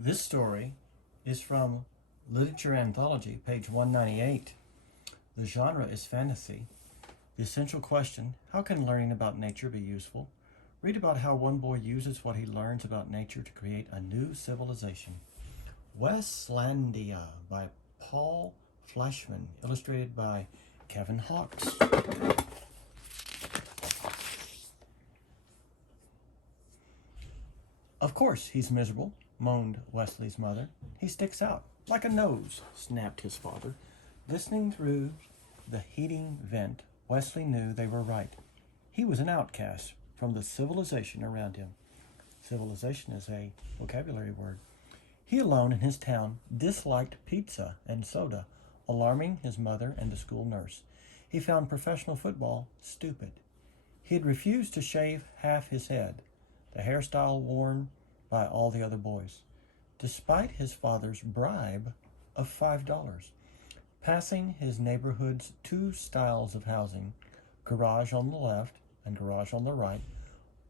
This story is from Literature Anthology, page 198. The genre is fantasy. The essential question, how can learning about nature be useful? Read about how one boy uses what he learns about nature to create a new civilization. W5slnd by Paul Fleischman, illustrated by Kevin Hawks. Of course he's miserable, moaned Wesley's mother. He sticks out like a nose, snapped his father. Listening through the heating vent, Wesley knew they were right. He was an outcast from the civilization around him. Civilization is a vocabulary word. He alone in his town disliked pizza and soda, alarming his mother and the school nurse. He found professional football stupid. He had refused to shave half his head, the hairstyle worn by all the other boys, despite his father's bribe of $5. Passing his neighborhood's two styles of housing, garage on the left and garage on the right,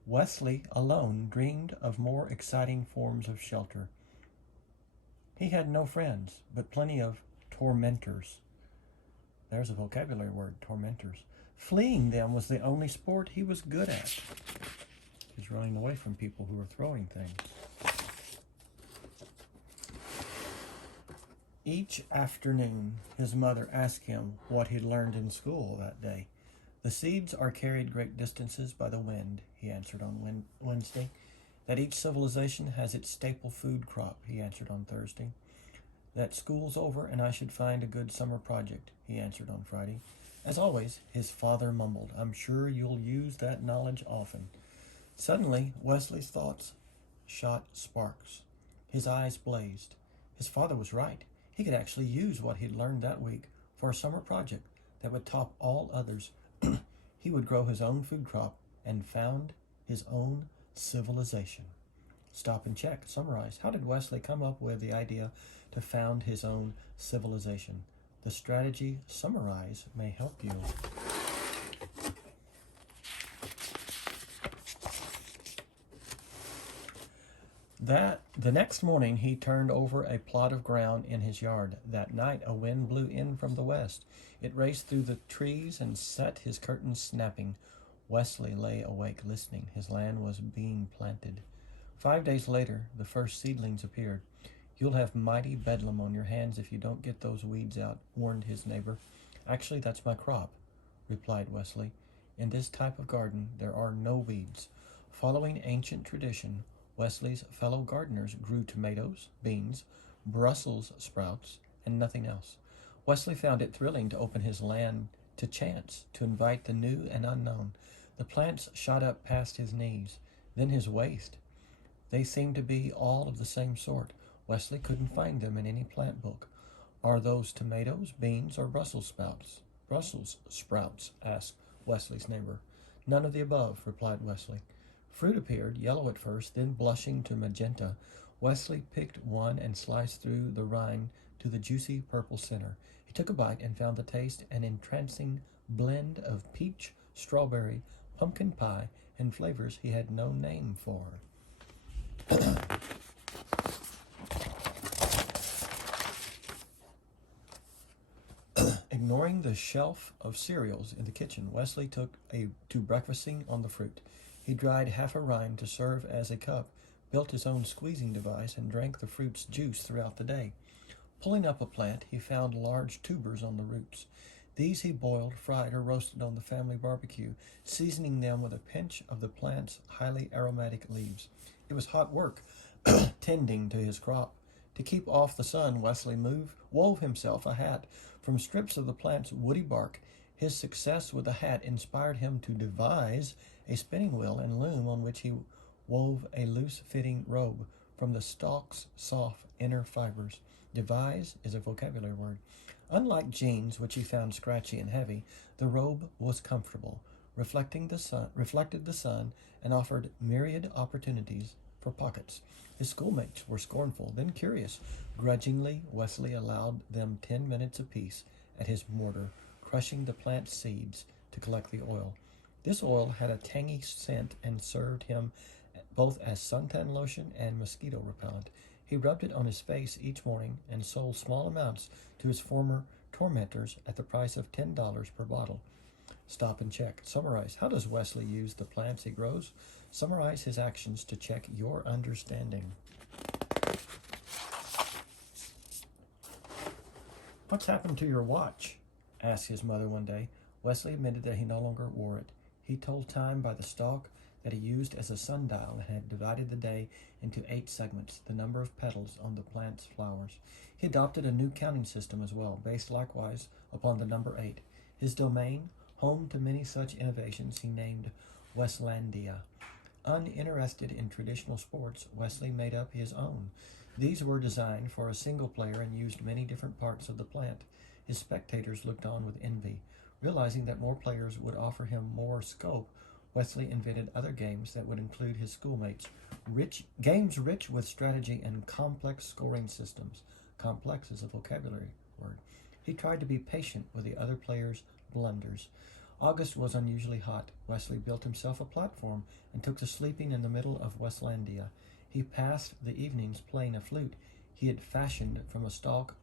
Wesley alone dreamed of more exciting forms of shelter. He had no friends, but plenty of tormentors. There's a vocabulary word, tormentors. Fleeing them was the only sport he was good at. He's running away from people who were throwing things. Each afternoon, his mother asked him what he'd learned in school that day. The seeds are carried great distances by the wind, he answered on Wednesday. That each civilization has its staple food crop, he answered on Thursday. That school's over and I should find a good summer project, he answered on Friday. As always, his father mumbled, I'm sure you'll use that knowledge often. Suddenly, Wesley's thoughts shot sparks. His eyes blazed. His father was right. He could actually use what he'd learned that week for a summer project that would top all others. He would grow his own food crop and found his own civilization. Stop and check. Summarize. How did Wesley come up with the idea to found his own civilization? The strategy summarize may help you. The next morning he turned over a plot of ground in his yard. That night a wind blew in from the west. It raced through the trees and set his curtains snapping. Wesley lay awake listening. His land was being planted. 5 days later, the first seedlings appeared. You'll have mighty bedlam on your hands if you don't get those weeds out, warned his neighbor. Actually, that's my crop, replied Wesley. In this type of garden, there are no weeds. Following ancient tradition, Wesley's fellow gardeners grew tomatoes, beans, Brussels sprouts, and nothing else. Wesley found it thrilling to open his land to chance, to invite the new and unknown. The plants shot up past his knees, then his waist. They seemed to be all of the same sort. Wesley couldn't find them in any plant book. Are those tomatoes, beans, or Brussels sprouts? Brussels sprouts, asked Wesley's neighbor. None of the above, replied Wesley. Fruit appeared, yellow at first, then blushing to magenta. Wesley picked one and sliced through the rind to the juicy purple center. He took a bite and found the taste an entrancing blend of peach, strawberry, pumpkin pie, and flavors he had no name for. Ignoring the shelf of cereals in the kitchen, Wesley took to breakfasting on the fruit. He dried half a rind to serve as a cup, built his own squeezing device, and drank the fruit's juice throughout the day. Pulling up a plant, he found large tubers on the roots. These he boiled, fried, or roasted on the family barbecue, seasoning them with a pinch of the plant's highly aromatic leaves. It was hot work, tending to his crop. To keep off the sun, Wesley wove himself a hat from strips of the plant's woody bark. His success with the hat inspired him to devise a spinning wheel and loom on which he wove a loose-fitting robe from the stalk's soft inner fibers. Devise is a vocabulary word. Unlike jeans, which he found scratchy and heavy, the robe was comfortable, reflected the sun, and offered myriad opportunities for pockets. His schoolmates were scornful, then curious. Grudgingly, Wesley allowed them 10 minutes apiece at his mortar, crushing the plant seeds to collect the oil. This oil had a tangy scent and served him both as suntan lotion and mosquito repellent. He rubbed it on his face each morning and sold small amounts to his former tormentors at the price of $10 per bottle. Stop and check. Summarize. How does Wesley use the plants he grows? Summarize his actions to check your understanding. What's happened to your watch? Asked his mother one day. Wesley admitted that he no longer wore it. He told time by the stalk that he used as a sundial and had divided the day into 8 segments, the number of petals on the plant's flowers. He adopted a new counting system as well, based likewise upon the number 8. His domain, home to many such innovations, he named W5slnd. Uninterested in traditional sports, Wesley made up his own. These were designed for a single player and used many different parts of the plant. His spectators looked on with envy. Realizing that more players would offer him more scope, Wesley invented other games that would include his schoolmates. Games rich with strategy and complex scoring systems. Complex is a vocabulary word. He tried to be patient with the other players' blunders. August was unusually hot. Wesley built himself a platform and took to sleeping in the middle of W5slnd. He passed the evenings playing a flute he had fashioned from a stalk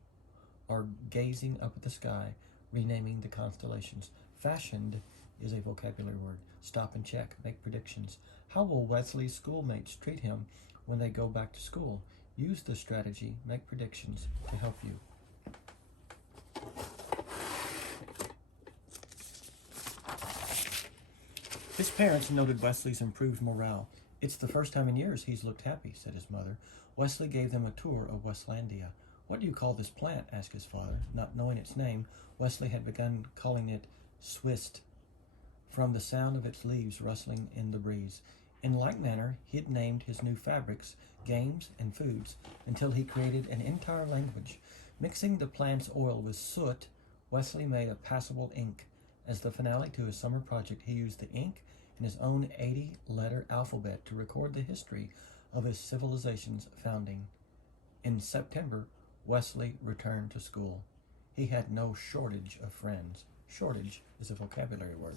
or gazing up at the sky, renaming the constellations. Fashioned is a vocabulary word. Stop and check. Make predictions. How will Wesley's schoolmates treat him when they go back to school? Use the strategy. Make predictions to help you. His parents noted Wesley's improved morale. It's the first time in years he's looked happy, said his mother. Wesley gave them a tour of W5slnd. What do you call this plant? Asked his father. Not knowing its name, Wesley had begun calling it swist, from the sound of its leaves rustling in the breeze. In like manner, he had named his new fabrics, games, and foods, until he created an entire language. Mixing the plant's oil with soot, Wesley made a passable ink. As the finale to his summer project, he used the ink in his own 80-letter alphabet to record the history of his civilization's founding. In September, Wesley returned to school. He had no shortage of friends. Shortage is a vocabulary word.